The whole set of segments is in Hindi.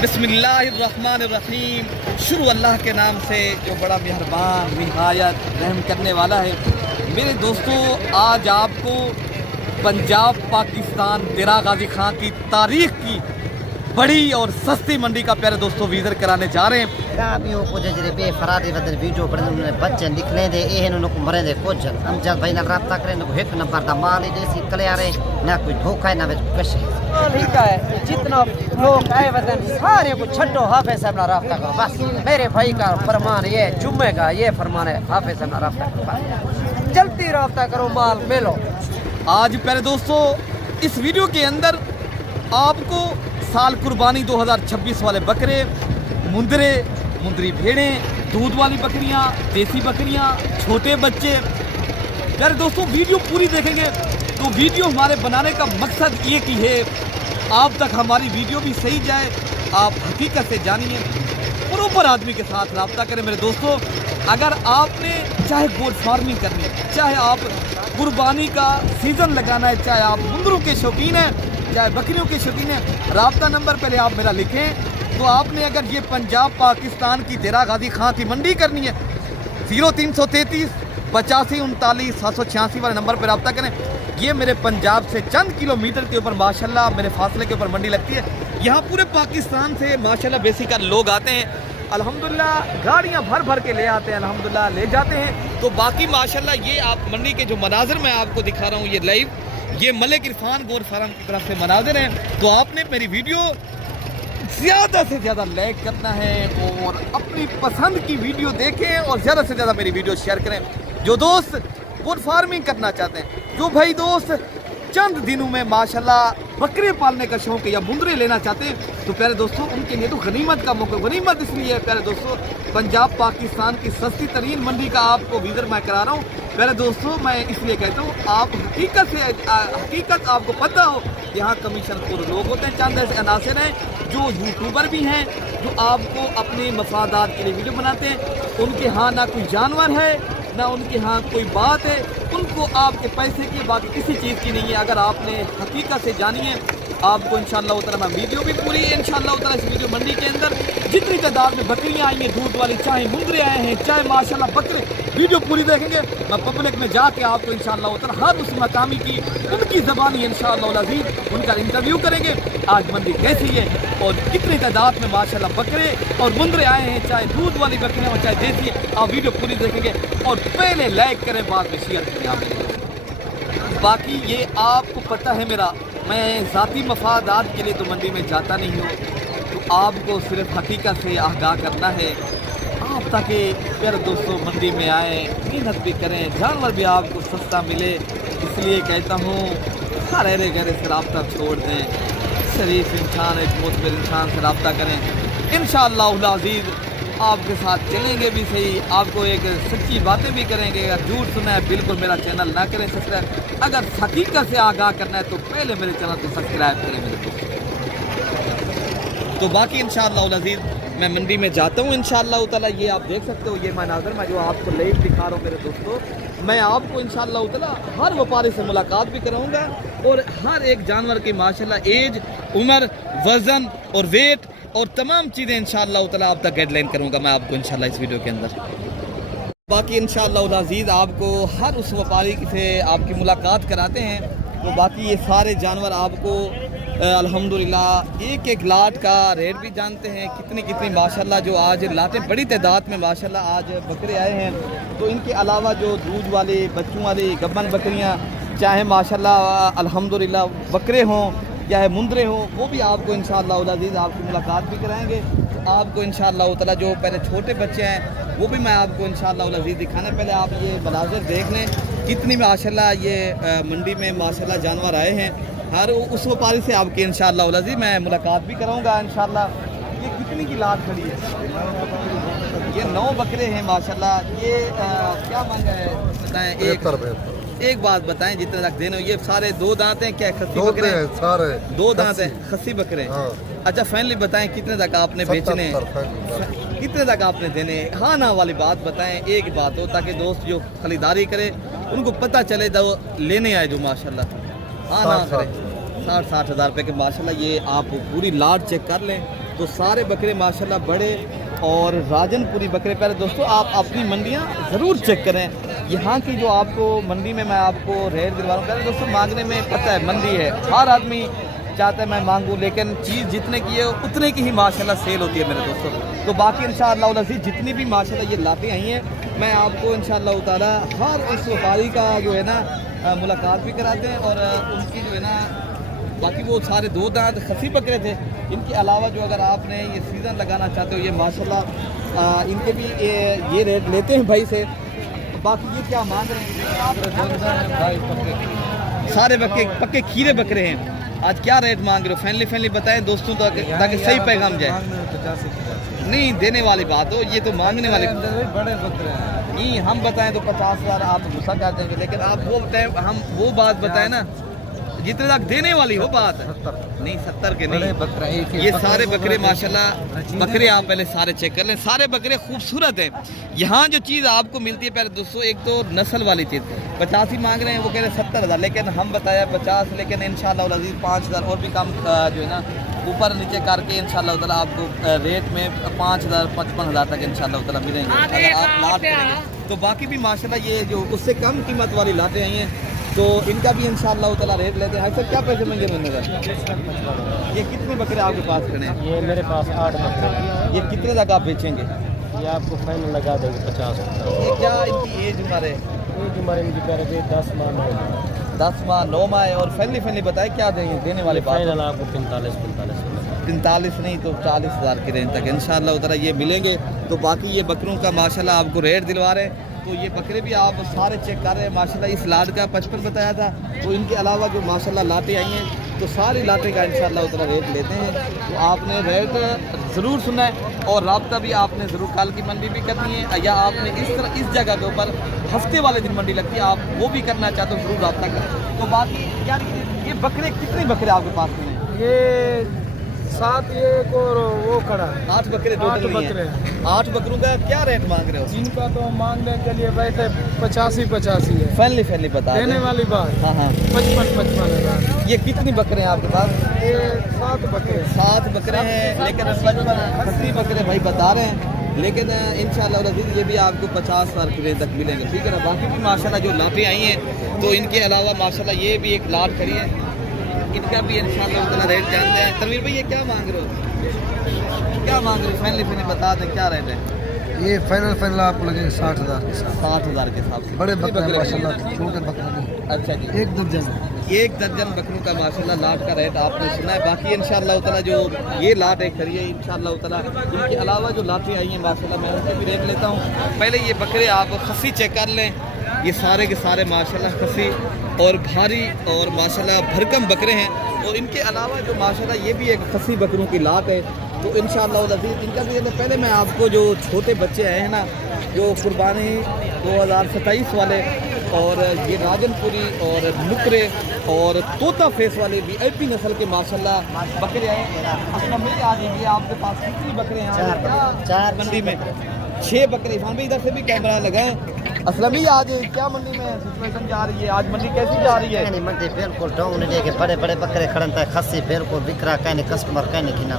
बिस्मिल्लाहिर्रहमानिर्रहीम। शुरू अल्लाह के नाम से जो बड़ा मेहरबान निहायत रहम करने वाला है। मेरे दोस्तों, आज आपको पंजाब पाकिस्तान देरा गाजी खां की तारीख की बड़ी और सस्ती मंडी का प्यारे दोस्तों विजिट कराने जा रहे हैं। बच्चे निकले दे मरे दे कुछ अमजद भाई ना रब्ता करें एक नंबर दा माल ही देसी कलियारे ना कोई धोखा है ना कुछ ठीक है। जितना लोग आए वतन सारे को छड्डो हाफिज साहब ना रब्ता करो बस। मेरे भाई का फरमान ये जुम्मे का ये फरमान है, हाफिज साहब ना रब्ता करो, जल्दी रब्ता करो, माल मिलो। आज प्यारे दोस्तों इस वीडियो के अंदर आपको साल कुर्बानी 2026 वाले बकरे, मुंदरी भेड़ें, दूध वाली बकरियां, देसी बकरियां, छोटे बच्चे। यार दोस्तों वीडियो पूरी देखेंगे तो वीडियो हमारे बनाने का मकसद ये कि है आप तक हमारी वीडियो भी सही जाए, आप हकीकत से जानिए, प्रॉपर आदमी के साथ रब्ता करें। मेरे दोस्तों, अगर आपने चाहे गोट फार्मिंग करनी है, चाहे आप कुर्बानी का सीज़न लगाना है, चाहे आप मुंदरों के शौकीन हैं, चाहे बकरियों के शौकीन हैं, रब्ता नंबर पहले आप मेरा लिखें। तो आपने अगर ये पंजाब पाकिस्तान की देरा गाजी खां की मंडी करनी है 0333 85 39 786 वाले नंबर पर रब्ता करें। ये मेरे पंजाब से चंद किलोमीटर के ऊपर माशाल्लाह मेरे फासले के ऊपर मंडी लगती है। यहाँ पूरे पाकिस्तान से माशाल्लाह बेसिकली लोग आते हैं, अल्हम्दुलिल्लाह गाड़ियाँ भर भर के ले आते हैं, अल्हम्दुलिल्लाह ले जाते हैं। तो बाकी माशाल्लाह ये आप मंडी के जो मनाजिर मैं आपको दिखा रहा हूँ ये लाइव, ये मलिक इरफान गोट फार्म की तरफ से मनाजिर हैं। तो आपने मेरी वीडियो ज़्यादा से ज़्यादा लाइक करना है और अपनी पसंद की वीडियो देखें और ज़्यादा से ज़्यादा मेरी वीडियो शेयर करें। जो दोस्त गोट फार्मिंग करना चाहते हैं, जो भाई दोस्त चंद दिनों में माशाल्लाह बकरे पालने का शौक है या मुंदरे लेना चाहते हैं, तो प्यारे दोस्तों उनके लिए तो गनीमत का मौका। गनीमत इसलिए है प्यारे दोस्तों, पंजाब पाकिस्तान की सस्ती तरीन मंडी का आपको विजिट मैं करा रहा हूँ। प्यारे दोस्तों, मैं इसलिए कहता हूँ आप हकीकत आपको पता हो, यहाँ कमीशन खोर लोग होते हैं, चंद ऐसे अनासर हैं जो यूट्यूबर भी हैं, जो आपको अपने मफादात के लिए वीडियो बनाते हैं। उनके यहाँ ना कोई जानवर है, ना उनके यहाँ कोई बात है, उनको आपके पैसे की बात किसी चीज़ की नहीं है। अगर आपने हकीकत से जानी है, आपको इंशाअल्लाह उतना मैं वीडियो भी पूरी इंशाअल्लाह उतना इस वीडियो मंडी के अंदर जितनी तादाद में बकरियाँ आई हैं दूध वाली, चाहे मुंदरे आए हैं, चाहे माशाल्लाह बकरे, वीडियो पूरी देखेंगे। मैं पब्लिक में जाके आपको इंशाअल्लाह उतना हर उस मकामी की उनकी ज़बानी इंशाअल्लाह अज़ीज़ उनका इंटरव्यू करेंगे। आज मंडी कैसी है और कितनी तादाद में माशाल्लाह बकरे और मुंदरे आए हैं, चाहे दूध वाली बकरियाँ हो चाहे देसी, आप वीडियो पूरी देखेंगे और पहले लाइक करें, बाद में शेयर करें। बाकी ये आपको पता है मेरा, मैं ज़ाती मफादात के लिए तो मंडी में जाता नहीं हूँ, तो आपको सिर्फ हकीकत से आगाह करना है आप, ताकि प्यारे दोस्तों मंडी में आए, मेहनत भी करें, जानवर भी आपको सस्ता मिले। इसलिए कहता हूँ हर अरे गहरे से रब्ता छोड़ दें, शरीफ इंसान एक मुतमिन इंसान से रब्ता करें। इंशाअल्लाह अज़ीज़ आपके साथ चलेंगे भी सही, आपको एक सच्ची बातें भी करेंगे। अगर झूठ सुना है बिल्कुल मेरा चैनल ना करें सब्सक्राइब, अगर हकीकत से आगाह करना है तो पहले मेरे चैनल को सब्सक्राइब करें मेरे दोस्त। तो बाकी इंशाअल्लाह अज़ीज़ मैं मंडी में जाता हूँ इंशाअल्लाह ताला। ये आप देख सकते हो, ये मनाज़र मैं जो आपको लाइव दिखा रहा हूँ मेरे दोस्तों। मैं आपको इंशाअल्लाह ताला हर व्यापारी से मुलाकात भी कराऊँगा और हर एक जानवर की माशाल्लाह एज, उम्र, वज़न और वेट और तमाम चीज़ें इंशाअल्लाह ताला आप तक गाइडलाइन करूँगा मैं आपको इंशाअल्लाह इस वीडियो के अंदर। बाकी इंशाअल्लाह अज़ीज़ आपको हर उस व्यापारी से आपकी मुलाकात कराते हैं। तो बाकी ये सारे जानवर आपको अल्हम्दुलिल्लाह एक एक लाट का रेट भी जानते हैं, कितनी माशाल्लाह जो आज लाटें बड़ी तादाद में माशाल्लाह आज बकरे आए हैं। तो इनके अलावा जो दूध वाले, बच्चों वाली गब्बन बकरियाँ, चाहे माशाल्लाह अल्हम्दुलिल्लाह बकरे हों चाहे मुंदरे हों, वो भी आपको इंशाअल्लाह अज़ीज़ आपकी मुलाकात भी कराएंगे। तो आपको इंशाअल्लाह ताला जो पहले छोटे बच्चे हैं वो भी मैं आपको इंशाअल्लाह अज़ीज़ दिखाने, पहले आप ये मनाज़िर देख लें कितनी माशाल्लाह ये मंडी में माशाल्लाह जानवर आए हैं। हर उस व्यापारी से आपकी इंशाअल्लाह अज़ीज़ मैं मुलाकात भी कराऊंगा इंशाअल्लाह। ये कितनी की लाट खड़ी है? ये 9 बकरे हैं माशाल्लाह। ये क्या मांगा है बताएं? एक बात बताएं जितने तक देने। ये सारे 2 दांत हैं क्या? खस्सी बकरे हैं सारे? 2 दांत हैं, खस्सी बकरे। अच्छा फाइनली बताएं कितने तक आपने बेचने हैं, कितने तक आपने देने? हाँ ना वाली बात बताएं, एक बात हो ताकि दोस्त जो खरीदारी करे उनको पता चले जो लेने आए जो माशाल्लाह। हाँ ना करें 60-60 हज़ार रुपये के माशाल्लाह। ये आप पूरी लाट चेक कर लें तो सारे बकरे माशाल्लाह बड़े और राजनपुरी बकरे। पहले दोस्तों आप अपनी मंडियाँ ज़रूर चेक करें, यहाँ की जो आपको मंडी में मैं आपको रेट दिलवा रहा हूँ। पहले दोस्तों मांगने में पता है मंडी है, हर आदमी चाहता है मैं मांगूँ, लेकिन चीज़ जितने की है उतने की ही माशाल्लाह सेल होती है मेरे दोस्तों। तो बाकी इंशाअल्लाह अज़ीज़ जितनी भी माशाल्लाह ये लाते आई हैं, मैं आपको इंशाअल्लाह ताला हर उस व्यापारी का जो है ना मुलाकात भी कराते हैं और उनकी जो है ना बाकी वो सारे 2 दांत खसी बकरे थे। इनके अलावा जो अगर आपने ये सीज़न लगाना चाहते हो, ये माशाल्लाह इनके भी ये रेट लेते हैं भाई से। बाकी ये क्या मांग रहे हैं आप? सारे बकरे पक्के खीरे बकरे हैं। आज क्या रेट मांग रहे हो? फैनली बताएं दोस्तों ताकि सही पैगाम जाए। नहीं देने वाली बात हो, ये तो मांगने वाले बड़े बकरे हैं। नहीं हम बताएं तो 50,000 आप गुस्सा कर देंगे, लेकिन आप वो बताएं, हम वो बात बताएं ना जितने तक देने वाली हो बात। 70 नहीं 70 के नहीं, बकरा ये सारे बकरे माशाल्लाह बकरे आप पहले सारे चेक कर लें, सारे बकरे खूबसूरत हैं। यहाँ जो चीज़ आपको मिलती है पहले दोस्तों, एक तो नस्ल वाली चीज़ 85 मांग रहे हैं, वो कह रहे हैं 70,000, लेकिन हम बताया 50, लेकिन इंशाअल्लाह अज़ीज़ 5,000 और भी कम जो है ना ऊपर नीचे करके इंशाअल्लाह ताला आपको रेट में 5,000 55,000 तक इंशाअल्लाह ताला मिलेंगे अगर आप लाट करेंगे। तो बाकी भी माशाल्लाह ये जो उससे कम कीमत वाली लाटें आई हैं, तो इनका भी इंशाअल्लाह ताला रेट लेते हैं। सर क्या पैसे मंगे महीने का? ये कितने बकरे आपके पास खड़े हैं? ये मेरे पास 8 बकरे। ये कितने तक आप बेचेंगे? ये आपको फाइनल लगा देंगे 50। ये क्या इनकी एज हमारे? एक उम्र इनकी कह रहे 10 माह 9 माह। 10 माह 9 माह। और फैनली बताए क्या देंगे देने वाले बात? फाइनल आपको 45 45 नहीं तो 40,000 की रेंज तक इंशाअल्लाह उधर ये मिलेंगे। तो बाकी ये बकरों का माशाल्लाह आपको रेट दिलवा रहे हैं। तो ये बकरे भी आप सारे चेक कर रहे हैं माशाल्लाह। इस लाट का 55 बताया था, तो इनके अलावा जो माशाल्लाह लाटें आई हैं, तो सारी लाटें का इंशाअल्लाह उतना रेट लेते हैं। तो आपने रेट ज़रूर सुना है और रब्ता भी आपने ज़रूर कल की मंडी भी करनी है, या आपने इस जगह के ऊपर हफ्ते वाले दिन मंडी लगती है, आप वो भी करना चाहते हो ज़रूर रब्ता करें। तो बाकी यार ये बकरे कितने बकरे आपके पास में हैं? ये 7 एक और वो खड़ा 8 बकरे 8 बकरे। 8 बकरों का क्या रेट मांग रहे हो? इनका तो मांगने के लिए वैसे 85 है। फैनली बता देने दें। वाली बात। हाँ 55 हजार। ये कितनी बकरे हैं आपके पास? ये 7 बकरे। 7 बकरे हैं, लेकिन 55 बकरे भाई बता रहे हैं, लेकिन इंशाअल्लाह अज़ीज़ ये भी आपको 50,000 की रेंज तक मिलेंगे, ठीक है ना। बाकी भी माशाल्लाह जो लाटें आई हैं, तो इनके अलावा माशाल्लाह ये भी एक लाट खड़ी है, इनका भी इंशाअल्लाह उतना रेट जानते हैं। तनवीर भाई ये क्या मांग रहे हो? क्या मांग रहे हो? फैनली बता दें क्या रेट है? ये फाइनल आपको लगेगा 60,000 के साथ। 60,000 के हिसाब से। बड़े कितने बकरे हैं? माशाल्लाह, छोटे बकरे नहीं। अच्छा जी, एक दर्जन। 1 दर्जन बकरों का माशाल्लाह लाट का रेट आपने सुना है। बाकी इंशाअल्लाह ताला जो ये लाट एक खड़ी है इंशाअल्लाह ताला, इनके अलावा जो लाटें आई हैं माशाल्लाह मैं उनके भी रेट लेता हूँ। पहले ये बकरे आप खसी चेक कर लें, ये सारे के सारे माशाल्लाह खसी और भारी और माशाल्लाह भरकम बकरे हैं। और इनके अलावा जो माशाल्लाह ये भी एक खसी बकरों की लाट है, तो इंशाअल्लाह अज़ीज़ इनका भी पहले मैं आपको जो छोटे बच्चे आए हैं ना, जो कुर्बानी 2027 वाले और ये राजनपुरी और नुकरे और तोता फेस वाले VIP नस्ल के माशाल्लाह बकरे आए हैं। असलम में आ जाएंगे आपके पास कितनी बकरे हैं? 4 मंडी में 6 बकरे। इरफान भाई इधर से भी कैमरा लगाएं। असलम ही आज क्या मंडी में सिचुएशन जा रही है? आज मंडी कैसी जा रही है? मंडी बिल्कुल डाउन है के बड़े बकरे खड़े थे, खस्सी बिल्कुल बिकरा कहने कस्टमर कहने की ना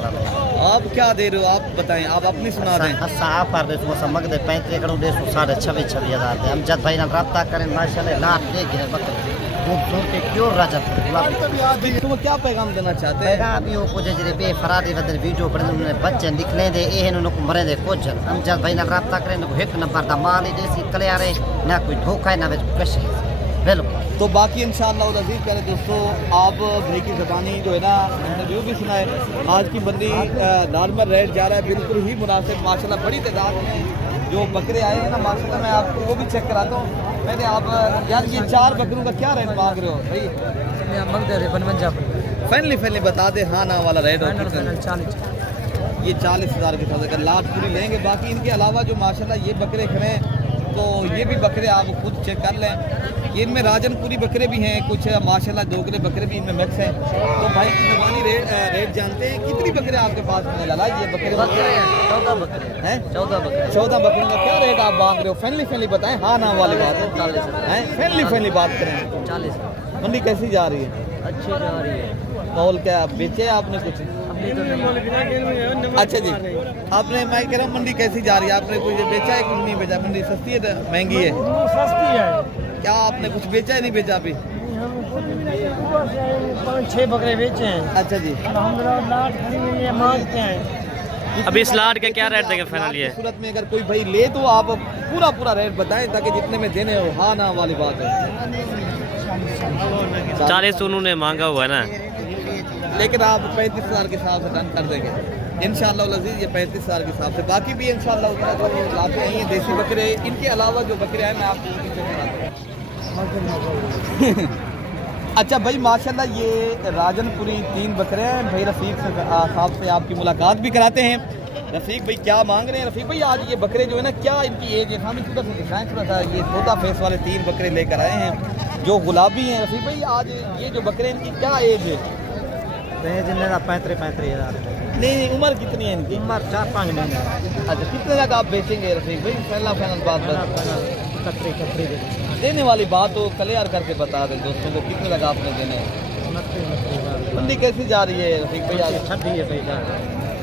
आप क्या दे रहे हो? आप बताएं, आप अपनी सुना दें। असा आप पर देसो सब मगदे 35 करोड़ देसो 26,500 हजार हम जब भाई ना रब्ता करें माशाल्लाह लाट दे गिरे बकरे खूबसूरत क्यों राजत गुलाबी। तुम क्या पैगाम देना चाहते हैं? पैगाम यो को जे बेफरादी वदन वीडियो पर बच्चे निकले दे एहन नको मरे दे कुछ हम जब भाई ना रब्ता करें नको एक नंबर दा माल ही देसी कलियारे ना कोई धोखा है ना कुछ बिल्कुल। तो बाकी इंशाअल्लाह अज़ीज़ पहले दोस्तों आप भाई की ज़बानी जो है ना इंटरव्यू भी सुना है। आज की मंडी नॉर्मल रेट जा रहा है, बिल्कुल ही मुनासिब माशाल्लाह। बड़ी तादाद में जो बकरे आए हैं ना माशाल्लाह, मैं आपको वो भी चेक कराता हूँ। पहले आप यार ये 4 बकरों का क्या रेट मांग रहे हो भाई? फैनली बता दे हाँ ना वाला रेट हो। 40। ये 40,000 के साथ अगर लाट पूरी लेंगे। बाकी इनके अलावा जो माशाल्लाह ये बकरे खड़े हैं, तो ये भी बकरे आप खुद चेक कर लें। इनमें राजनपुरी बकरे भी हैं, कुछ माशाल्लाह दोगले बकरे भी इनमें मिक्स हैं। तो भाई की ज़बानी रेट जानते हैं। कितनी बकरे आपके पास में लाला? ये बकरे 14 बकरे हैं। 14 बकरे 14 बकरों का क्या रेट आप मांग रहे हो? फैनली बताएं हाँ ना वाली बात है। फैनली बात करें। 40 मंडी कैसी जा रही है? अच्छी जा रही है। माहौल क्या बेचे आपने कुछ? अच्छा जी, आपने मैं कह रहा हूँ मंडी कैसी जा रही है? आपने कुछ बेचा है, कुछ नहीं बेचा? मंडी सस्ती है महंगी है? सस्ती है। क्या आपने कुछ बेचा है, नहीं बेचा अभी? हम 5-6 बकरे बेचे हैं। अच्छा जी, हम लाट खरीदने मांगते हैं। अभी इस लाट का क्या रेट देंगे फाइनल? ये सूरत में अगर कोई भाई ले तो आप पूरा रेट बताएं ताकि जितने में देने हो। हाँ ना वाली बात है। 40 उन्होंने मांगा हुआ है ना, लेकिन आप 35,000 के हिसाब से डन कर देंगे इंशाअल्लाह अज़ीज़। ये 35,000 के हिसाब से, बाकी भी इंशाअल्लाह उतना जो लाते हैं ये देसी बकरे। इनके अलावा जो बकरे हैं मैं आपको उनकी चेक अच्छा भाई माशाल्लाह ये राजनपुरी 3 बकरे हैं। भाई रफ़ीक साहब से आपकी मुलाकात भी कराते हैं। रफ़ीक भाई क्या मांग रहे हैं? रफ़ीक भाई आज ये बकरे जो है ना, क्या इनकी एज है? हम इधर से दिखाएं थोड़ा सा। ये तोता फेस वाले 3 बकरे लेकर आए हैं जो गुलाबी हैं। रफ़ीक भाई आज ये जो बकरे हैं इनकी क्या एज है? 35,000 नहीं, उम्र कितनी है इनकी? उम्र 4-5 महीने। अच्छा, कितने तक आप बेचेंगे रफ़ीक भाई? फाइनल बात बस देने वाली बात तो क्लियर करके बता दें दोस्तों को, कितने तक आपने देने हैं? मंडी कैसी जा रही है रफ़ीक भाई आज? 26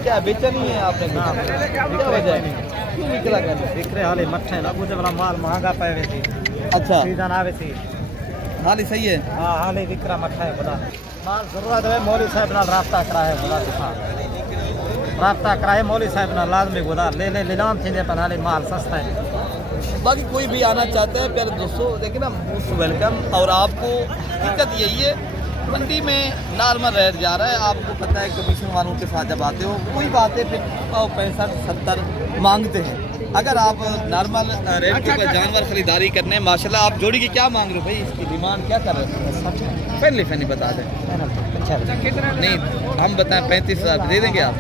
क्या बेचा नहीं है आपने? क्या वजह है? क्यों निकला कर? बिक्रे हाले मठे ना कुछ वाला माल महंगा पावे थी। अच्छा, सीजन आवे थी। हाल ही सही है। हाँ हाले विक्रा मठा है खुदा। माल जरूरत है मौलवी साहब नाल राब्ता कराए खुदा दिखा। राब्ता कराए मौलवी साहब नाल लाजमी खुदा ले नीलाम थी पर हाले माल सस्ता है। बाकी कोई भी आना चाहता है प्यारे दोस्तों, देखिए ना, मोस्ट वेलकम। और आपको दिक्कत यही है, मंडी में नॉर्मल रेट जा रहा है। आपको पता है कमीशन वालों के साथ जब आते हो कोई बात है फिर 65-70 मांगते हैं। अगर आप नॉर्मल रेट के ऊपर जानवर खरीदारी करने हैं, माशाल्लाह आप जोड़ी की क्या मांग रहे हो भाई? इसकी डिमांड क्या कर रहे हैं? फैनली बता दें। नहीं, हम बताएं 35,000 दे देंगे आप?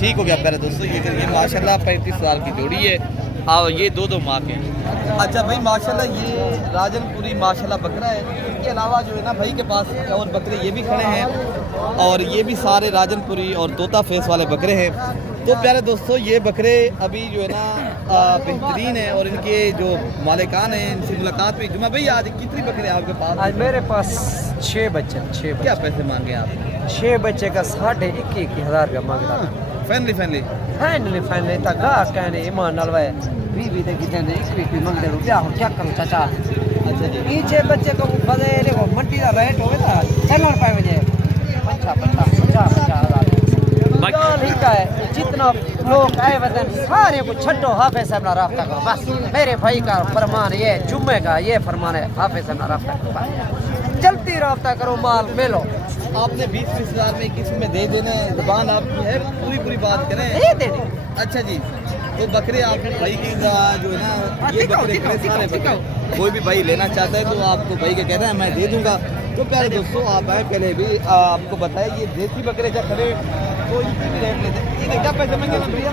ठीक हो गया प्यारे दोस्तों। ये माशाल्लाह 35,000 की जोड़ी है। और ये 2 माह के हैं। अच्छा भाई माशाल्लाह ये राजनपुरी माशाल्लाह बकरा है। इसके अलावा जो है ना भाई के पास और बकरे ये भी खड़े हैं और ये भी सारे राजनपुरी और तोता फेस वाले बकरे हैं। तो प्यारे दोस्तों ये बकरे अभी जो है ना बेहतरीन है और इनके जो मालिकान हैं इनसे मुलाकात हुई। जुमा भाई आज कितनी बकरे आपके पास? आज मेरे पास 6 बच्चे। क्या पैसे मांगे आप? 6 बच्चे का 21,000 का मांग रहा। फैनली फाइनली तक कहने ईमान नलवाए बीबी दे की जाने एक मंग दे रुपया हो क्या करूं चाचा। अच्छा जी, ई 6 बच्चे को बदे देखो मट्टी का रेट होवे था 4 रुपए बजे 50,000 ठीक है। जितना लोग आए वतन सारे को छड्डो हाफिज साहब ना राब्ता करो बस। मेरे भाई का फरमान ये जुम्मे का ये फरमान है, हाफिज साहब ना राब्ता करो बस। जल्दी राब्ता करो माल मिलो। आपने 20,000 में किसी में दे देना है, जुबान आपकी है, पूरी बात करें। दे देने। अच्छा जी, तो बकरे आप भाई की जो है ना ये बकरे सारे बकरे कोई भी भाई लेना चाहता है तो आपको भाई के कहना है मैं दे दूंगा। तो प्यारे दोस्तों आप आए पहले भी आपको बताया ये देसी बकरे जब खड़े तो इनकी भी रेट लेते हैं। इन्हें क्या पैसे मांगे ना भैया?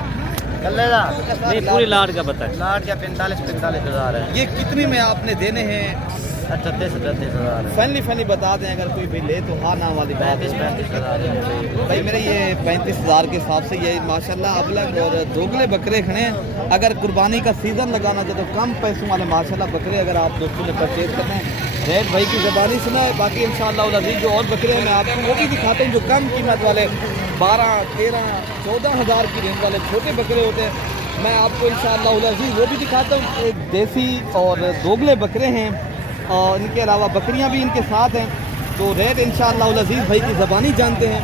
नहीं पूरी लाट का बताए। लाट का 45,000 है। ये कितनी में आपने देने हैं? 38,000 फैनली बता दें अगर कोई भी ले तो। हाँ ना वाली बात। 35,000 भाई मेरे ये 35,000 के हिसाब से ये माशाल्लाह अबलग और दोगले बकरे खड़े हैं। अगर कुर्बानी का सीज़न लगाना चाहे तो कम पैसों वाले माशाल्लाह बकरे अगर आप दोस्तों ने परचेज करना है रेट भाई की ज़बानी सुना है। बाकी इंशाअल्लाह अज़ीज़ जो और बकरे हैं मैं आपको वो भी दिखाता हूँ जो कम कीमत वाले 12, 13, 14 हज़ार की रेंज वाले छोटे बकरे होते हैं। मैं आपको इंशाअल्लाह अज़ीज़ वो भी दिखाता हूँ। एक देसी और दोगले बकरे हैं और इनके अलावा बकरियां भी इनके साथ हैं। तो रेट इंशाअल्लाह अज़ीज़ भाई की ज़बानी जानते हैं।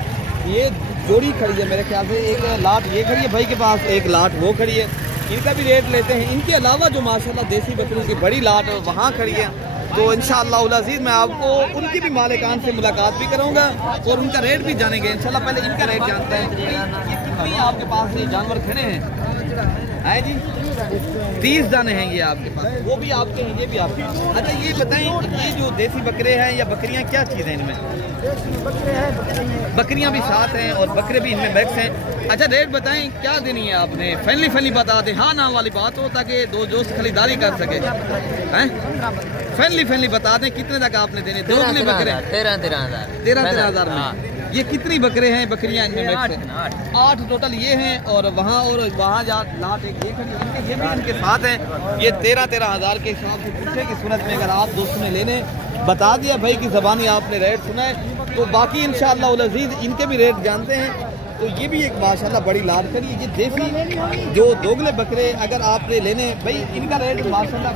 ये जोड़ी खड़ी है मेरे ख्याल से, एक लाट ये खड़ी है भाई के पास, एक लाट वो खड़ी है, इनका भी रेट लेते हैं। इनके अलावा जो माशाल्लाह देसी बकरियों की बड़ी लाट वहाँ खड़ी है। तो इंशाअल्लाह अज़ीज़ मैं आपको उनकी भी मालिकान से मुलाकात भी कराऊंगा और उनका रेट भी जानेंगे इंशाअल्लाह। पहले इनका रेट जानते हैं। ये कितने आपके पास ये जानवर खड़े हैं जी? 30 दाने हैं ये आपके पास, वो भी आपके हैं, ये भी आपके। अच्छा ये बताएं ये जो देसी बकरे हैं या बकरियां क्या चीज़ हैं इनमें? बकरियां भी साथ हैं और बकरे भी इनमें मिक्स हैं। अच्छा रेट बताएं क्या देनी है आपने? फैनली बता दें, हाँ ना वाली बात हो ताकि दो दोस्त खरीदारी कर सके। हैं फैनली बता दें कितने तक आपने देने? दोगले बकरे 13,000 में। ये कितनी बकरे हैं बकरियां इनमें मिक्स हैं? 8 टोटल ये हैं और वहाँ जा लाट एक ये खड़ी है, ये भी इनके साथ हैं। ये 13,000 के हिसाब से पूछे की सूरत में अगर आप दोस्तों ने लेने बता दिया भाई की ज़बानी आपने रेट सुना है तो बाकी इंशाअल्लाह उल अज़ीज़ इनके भी रेट जानते हैं। तो ये भी एक माशाल्लाह बड़ी लाल करी, ये देसी जो दोगले बकरे अगर आपने लेने भाई इनका रेट माशाल्लाह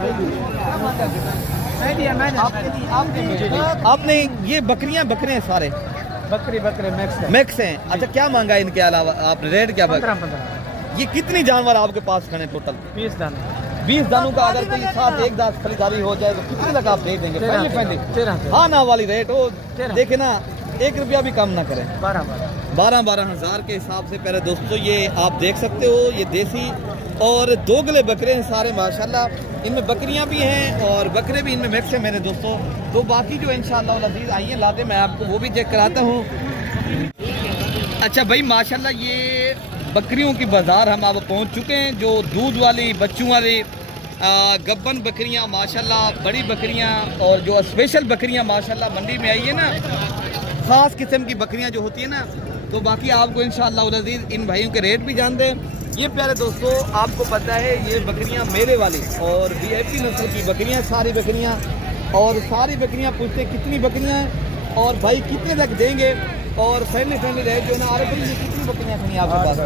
आपने ये बकरे हैं सारे बकरे मैक्स हैं। अच्छा क्या मांगा इनके अलावा आपने रेट क्या? 15 ये कितनी जानवर आपके पास खड़े टोटल? 20 दाने 20 दानों का अगर कोई साथ एक दास खरीदारी हो जाए तो कितने तक आप दे देंगे? पहले 13 हाँ ना वाली रेट हो देखे ना, 1 रुपया भी कम ना करें। 12 हज़ार के हिसाब से प्यारे दोस्तों ये आप देख सकते हो, ये देसी और दोगले बकरे हैं सारे माशाल्लाह। इनमें बकरियां भी हैं और बकरे भी इनमें मिक्स है मेरे दोस्तों। तो बाकी जो इंशाअल्लाह अज़ीज़ आइए लाते मैं आपको वो भी चेक कराता हूँ। अच्छा भाई माशाल्लाह ये बकरियों की बाज़ार हम आप पहुँच चुके हैं। जो दूध वाली बच्चों वाली गब्बन बकरियाँ माशाल्लाह, बड़ी बकरियाँ और जो स्पेशल बकरियाँ माशाल्लाह मंडी में आई है ना, ख़ास किस्म की बकरियाँ जो होती है ना। तो बाकी आपको इंशाअल्लाह उल अज़ीज़ इन भाइयों के रेट भी जान दें। ये प्यारे दोस्तों आपको पता है ये बकरियां मेले वाली और वीआईपी नस्ल की बकरियां सारी बकरियां, और सारी बकरियां पूछते हैं कितनी बकरियां हैं और भाई कितने तक देंगे और फैमिली रेट जो है ना। अरे भाई ये कितनी बकरियां खड़ी आपके पास?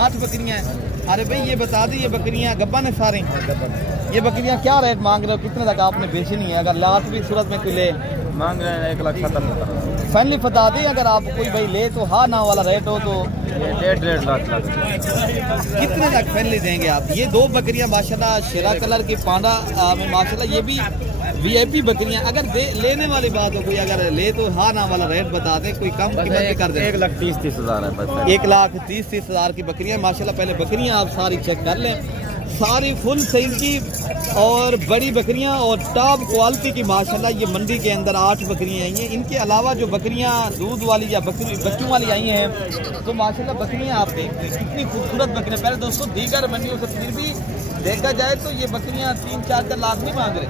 8 बकरियां हैं। अरे भाई ये बता दें ये बकरियां गब्बन है सारे? ये बकरियां क्या रेट मांग रहे हो, कितने तक आपने बेचनी है? अगर लाट भी सूरत में कोई ले मांग रहे हैं 1,70,000 फैमिली बता दें अगर आप कोई भाई ले तो हाँ ना वाला रेट हो तो 1.5 लाख कितने तक फैमिली देंगे आप? ये 2 बकरियां माशाल्लाह शेरा कलर की पांडा में माशाल्लाह, ये भी वीआईपी बकरियां। अगर लेने वाली बात हो कोई अगर ले तो हाँ ना वाला रेट बता दें, कोई कम कीमत भी कर दें। 1,30,000 है बस। 1,30,000 की बकरियां माशाल्लाह। पहले बकरियां आप सारी चेक कर लें, सारी फुल साइज की और बड़ी बकरियां और टॉप क्वालिटी की माशाल्लाह। ये मंडी के अंदर 8 बकरियां आई हैं। इनके अलावा जो बकरियां दूध वाली या बच्चों वाली आई हैं तो माशाल्लाह बकरियां आप देखते हैं कितनी खूबसूरत बकरियां। पहले दोस्तों दीगर मंडियों से फिर भी देखा जाए तो ये बकरियां 3-4 लाख नहीं मांग रहे,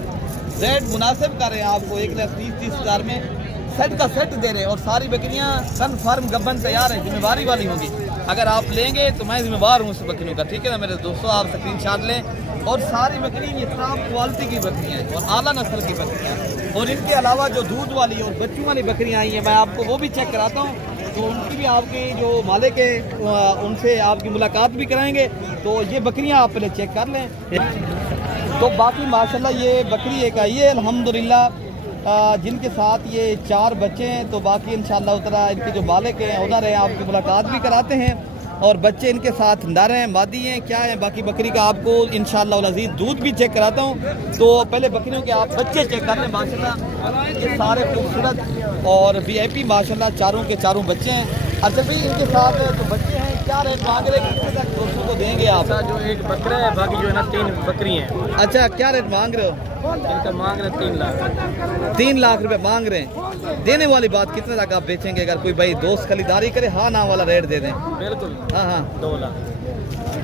रेट मुनासिब कर रहे हैं आपको। 1,30,000 में सेट का सेट दे रहे हैं और सारी बकरियां कन्फर्म गब्बन तैयार है, जिम्मेवारी वाली होगी। अगर आप लेंगे तो मैं जिम्मेवार हूँ उस बकरियों का, ठीक है ना मेरे दोस्तों। आप स्क्रीनशॉट लें और सारी बकरियां ये टॉप क्वालिटी की बकरियां हैं और आला नस्ल की बकरियां हैं। और इनके अलावा जो दूध वाली और बच्चों वाली बकरियां आई हैं मैं आपको वो भी चेक कराता हूँ। तो उनकी भी आपके जो मालिक है उनसे आपकी मुलाकात भी कराएंगे। तो ये बकरियां आप पहले चेक कर लें। तो बाकी माशाल्लाह ये बकरी एक आई है अल्हम्दुलिल्लाह, जिनके साथ ये 4 बच्चे हैं। तो बाकी इंशाअल्लाह उतरा इनके जो मालिक हैं ओनर हैं आपकी मुलाकात भी कराते हैं और बच्चे इनके साथ नर हैं मादी हैं क्या है। बाकी बकरी का आपको इंशाअल्लाह उल अज़ीज़ दूध भी चेक कराता हूँ। तो पहले बकरियों के आप बच्चे चेक कर लें माशाल्लाह, ये सारे खूबसूरत और वीआईपी माशाल्लाह चारों के चारों बच्चे हैं। अच्छा भाई इनके साथ जो बच्चे हैं क्या रेट मांग रहे हैं, कितने तक दोस्तों को देंगे आप? जो एक बकरा है बाकी जो है ना 3 बकरी हैं। अच्छा क्या रेट मांग रहे हो? इनका मांग रहे 3 लाख 3 लाख रुपए मांग रहे हैं। देने वाली बात कितने तक आप बेचेंगे? अगर कोई भाई दोस्त खरीदारी करे हाँ ना वाला रेट दे दें। बिल्कुल हाँ हाँ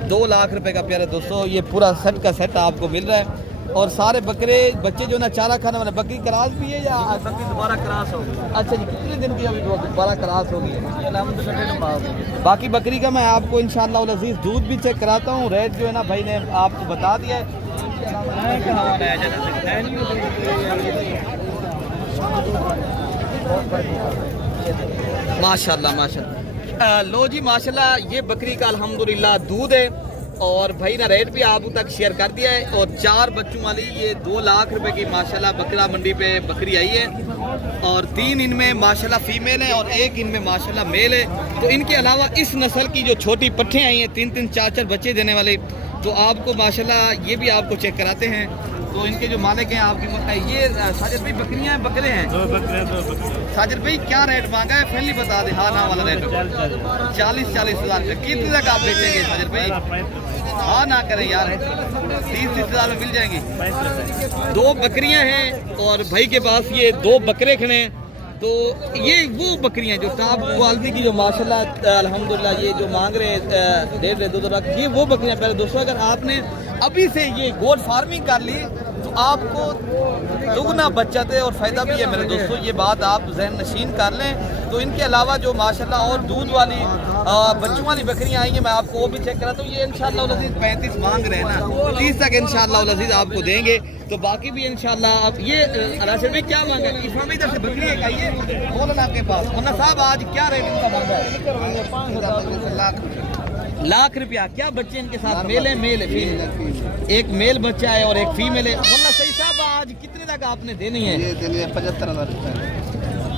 2 लाख रुपए का प्यारे दोस्तों ये पूरा सेट का सेट आपको मिल रहा है। और सारे बकरे बच्चे जो ना चारा खाने वाले बकरी क्रास भी है या बकरी दोबारा क्रॉस होगी। अच्छा जी कितने दिन की अभी दोबारा क्रास होगी? अल्हम्दुलिल्लाह। बाकी बकरी का मैं आपको इंशाअल्लाह उल अज़ीज़ दूध भी चेक कराता हूँ। रेट जो है ना भाई ने आपको बता दिया है। माशाल्लाह माशाल्लाह। लो जी माशाल्लाह ये बकरी का अल्हम्दुलिल्लाह दूध है और भाई ना रेट भी आप तक शेयर कर दिया है। और 4 बच्चों वाली ये 2 लाख रुपए की माशाल्लाह बकरा मंडी पे बकरी आई है और 3 इनमें माशाल्लाह फीमेल है और 1 इनमें माशाल्लाह मेल है। तो इनके अलावा इस नस्ल की जो छोटी पट्ठे आई हैं 3-3 4-4 बच्चे देने वाले, तो आपको माशाल्लाह ये भी आपको चेक कराते हैं। तो इनके जो मालिक हैं आपकी ये साजिद भाई बकरियां हैं बकरे हैं? 2 बकरे। साजिद भाई क्या रेट मांगा है? पहले बता दे हाँ ना वाला रेट। 40-40 हज़ार रुपये। कितने तक आप बेचेंगे साजिद भाई? हाँ ना करें यार, 30-30 हज़ार में मिल जाएंगी। 2 बकरियां हैं और भाई के पास ये 2 बकरे खड़े हैं। तो ये वो बकरियां जो टॉप क्वालिटी की जो माशाल्लाह अल्हम्दुलिल्लाह ये जो मांग रहे हैं 1.5-2 लाख, ये वो बकरियां। पहले दोस्तों अगर आपने अभी से ये गोट फार्मिंग कर ली तो आपको दुगना बचत है और फ़ायदा भी है मेरे दोस्तों। ये बात आप जहन नशीन कर लें। तो इनके अलावा जो माशाल्लाह और दूध वाली बच्चों वाली बकरियां आई हैं, मैं आपको वो भी चेक कराता हूँ। ये इंशाल्लाह लजीज 35 मांग रहे हैं ना, 30 तक इंशाल्लाह लजीज आपको देंगे। तो बाकी भी इंशाल्लाह आप ये राशिद भाई क्या मांगा? इस्लामी इधर से बकरी एक आई है, बोलन आपके पास मुन्ना साहब आज क्या रेट इनका मांगा है? लाख रुपया। क्या बच्चे इनके साथ? मेल है, मेल है, फीमेल? एक मेल बच्चा है और एक फीमेल है। मुन्ना सही साहब आज कितने तक आपने देनी है? ये देनी है 75,000 रुपये।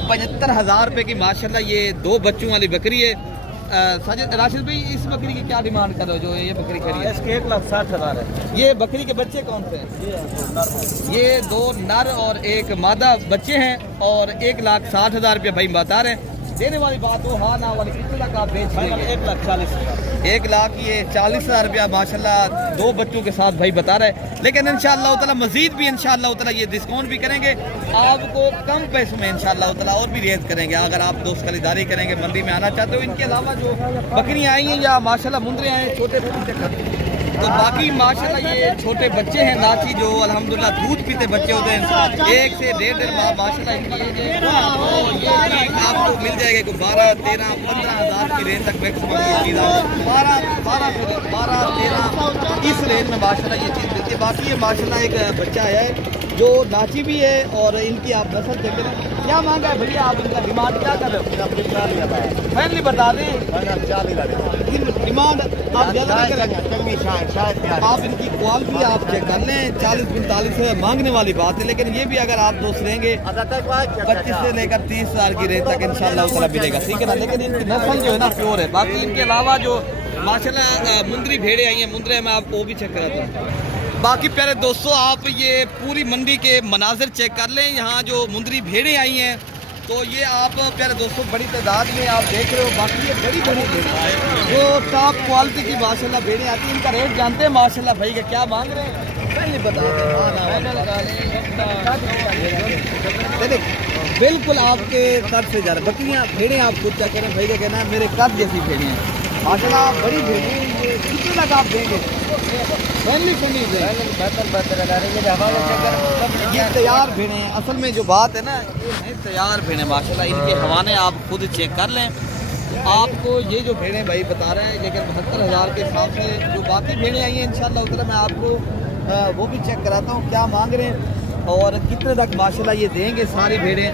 75,000 रुपये की माशाल्लाह ये दो बच्चों वाली बकरी है। साजिद राशिद भाई इस बकरी की क्या डिमांड कर रहे हो जो ये बकरी खड़ी है? इसके 1,60,000 है। ये बकरी के बच्चे कौन से हैं? ये दो नर और एक मादा बच्चे हैं और 1,60,000 रुपये भाई बता रहे हैं। देने वाली बात हो हाँ ना वाली कितने तक आप बेच लेंगे? 1,40,000। 1,00,000 ये 40,000 रुपया माशाल्लाह दो बच्चों के साथ भाई बता रहे हैं। लेकिन इंशाअल्लाह ताला मजीद भी इंशाअल्लाह ताला ये डिस्काउंट भी करेंगे आपको कम पैसों में इंशाअल्लाह ताला और भी रेट करेंगे अगर आप दोस्त खरीदारी करेंगे, मंडी में आना चाहते हो। इनके अलावा जो बकरियाँ आई हैं या माशाल्लाह मुंदरे आए हैं छोटे छोटे, तो बाकी माशाल्लाह ये छोटे बच्चे हैं नाची जो अल्हम्दुलिल्लाह दूध पीते बच्चे होते हैं। 1 से 1.5 माशाल्लाह इनकी एज है। तो ये आपको मिल जाएगा कि 12, 13, 15,000 की रेंज तक मैक्सिमम ये चीज़ है। 12, 13 इस रेंज में माशाल्लाह ये चीज़ मिलती है। बाकी ये माशाल्लाह एक बच्चा है जो नाची भी है और इनकी आप नस्ल देखें ना। क्या मांगा है भैया आप? इनका डिमांड क्या कर रहे हो? फैमिली बता दें डिमांड आप ज़्यादा नहीं करेंगे। आप इनकी क्वालिटी आप चेक कर लें, 40-45 मांगने वाली बात है। लेकिन ये भी अगर आप दोस्त लेंगे 25 से लेकर 30,000 की रेंज तक इंशाल्लाह ताला मिलेगा, ठीक है ना। लेकिन इनकी नस्ल जो है ना प्योर है। बाकी इनके अलावा जो माशाल्लाह मुंदरी भेड़े आई हैं, मुंदरे मैं आपको वो भी चेक कराता हूँ। बाकी प्यारे दोस्तों आप ये पूरी मंडी के मनाजिर चेक कर लें। यहाँ जो मुंदरी भेड़े आई हैं तो ये आप प्यारे दोस्तों बड़ी तादाद में आप देख रहे हो। बाकी ये बड़ी बड़ी भेड़े जो टॉप क्वालिटी की माशाल्लाह भेड़े आती हैं। इनका रेट जानते हैं माशाल्लाह भाई का क्या मांग रहे हैं? पहले बता दें बिल्कुल आपके कद से ज़्यादा बकरियाँ भेड़े आप खुद चेक करें। भाई का कहना है मेरे कद जैसी भेड़े हैं माशाल्लाह बड़ी भेड़े। ये कितने तक आप देंगे? ये तैयार भेड़े हैं। असल में जो बात है ना ये नहीं तैयार भेड़े माशाल्लाह इनके हवाने आप खुद चेक कर लें। आपको ये जो भेड़े भाई बता रहे हैं लेकिन 72,000 के हिसाब से जो बाकी भेड़े आई हैं इंशाल्लाह उधर मैं आपको वो भी चेक कराता हूँ क्या मांग रहे हैं और कितने तक माशाल्लाह ये देंगे सारी भेड़े।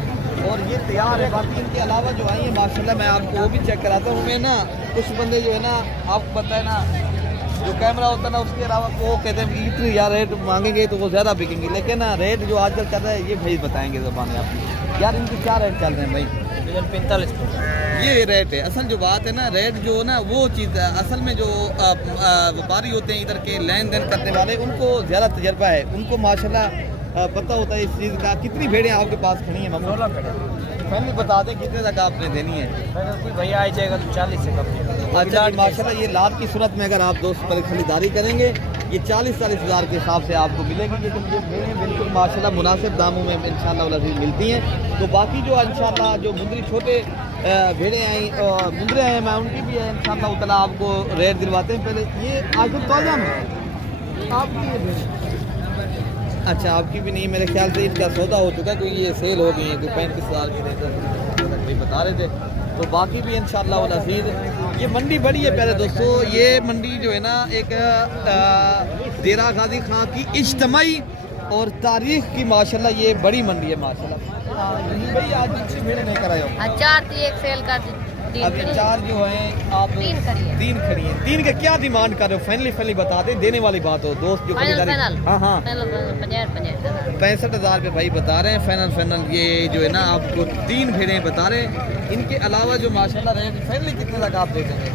और ये तैयार है। बाकी इनके अलावा जो आई हैं माशाल्लाह मैं आपको वो भी चेक कराता हूँ। मैं ना कुछ बंदे जो है ना आपको पता है ना जो कैमरा होता है ना उसके अलावा वो कहते हैं कि इतनी यार रेट मांगेंगे तो वो ज़्यादा बिकेंगे। लेकिन ना रेट जो आजकल चल रहा है ये भाई बताएंगे ज़बान आप यार इनके क्या रेट चल रहे हैं भाई? 45 ये रेट है। असल जो बात है ना रेट जो ना वो चीज़ है। असल में जो व्यापारी होते हैं इधर के लेन देन करने वाले उनको ज़्यादा तजर्बा है, उनको माशाल्लाह पता होता है इस चीज़ का। कितनी भेड़ें आपके पास खड़ी हैं? 16 भेड़ें। फैमिली बता दें कितने तक आपने देनी है? कोई भैया आ जाएगा तो 40 से कम। अच्छा माशाल्लाह ये लाभ की सूरत में अगर आप दोस्त पर खरीदारी करेंगे ये 40-40 हज़ार के हिसाब से आपको मिलेगी। लेकिन ये भेड़ें बिल्कुल माशाल्लाह मुनासिब दामों में इंशाल्लाह लजीज मिलती हैं। तो बाकी जो इंशाल्लाह जो मुंदरी छोटे भेड़ें आई मुंदरे हैं मैं उनकी भी है इंशाल्लाह ताला आपको रेट दिलवाते हैं। पहले ये आज तो आपकी ये भेड़ें अच्छा आपकी भी नहीं, मेरे ख्याल से इनका सौदा हो चुका है क्योंकि ये सेल हो गई है कोई 35,000 की रेट भाई बता रहे थे। तो बाकी भी इंशाल्लाह वल अज़ीज़ ये मंडी बड़ी है प्यारे दोस्तों। ये मंडी जो है ना एक डेरा गाजी खां की इज्तिमाई और तारीख की माशाल्लाह ये बड़ी मंडी है माशाल्लाह। भाई आज अच्छी भेड़ें नहीं कराए हो? 4 थी एक सेल कर अभी 4 जो हैं आप 3 खड़ी हैं। 3 का क्या डिमांड कर रहे हो? फाइनली बता दें देने वाली बात हो दोस्त जो खरीदारी। हाँ 65,000 रुपये भाई बता रहे हैं फाइनल। ये जो है ना आपको 3 भेड़ें बता रहे हैं। इनके अलावा जो माशाल्लाह रेट फाइनली कितने तक आप दे देंगे?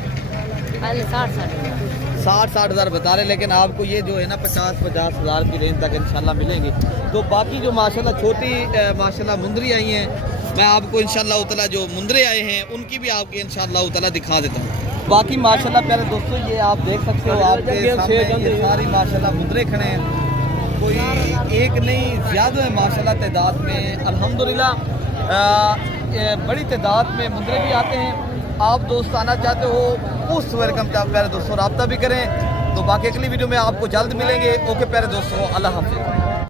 60 हज़ार बता रहे हैं। लेकिन आपको ये जो है ना 50 हज़ार की रेंज तक इंशाल्लाह मिलेंगे। तो बाकी जो माशाल्लाह छोटी माशाल्लाह मुंदरी आई हैं मैं आपको इंशाल्लाह ताला जो मुंदरे आए हैं उनकी भी आपके इंशाल्लाह ताला दिखा देता हूँ। बाकी माशाल्लाह प्यारे दोस्तों ये आप देख सकते हो आपके सामने ये सारी माशाल्लाह मुंदरे खड़े हैं। कोई एक नहीं ज़्यादा है माशाल्लाह तादाद में अल्हम्दुलिल्लाह। बड़ी तादाद में मुंदरे भी आते हैं। आप दोस्त आना चाहते हो उस वेलकम प्यारे दोस्तों रब्ता भी करें। तो बाकी अगली वीडियो में आपको जल्द मिलेंगे। ओके प्यारे दोस्तों अल्लाह हाफ़िज़।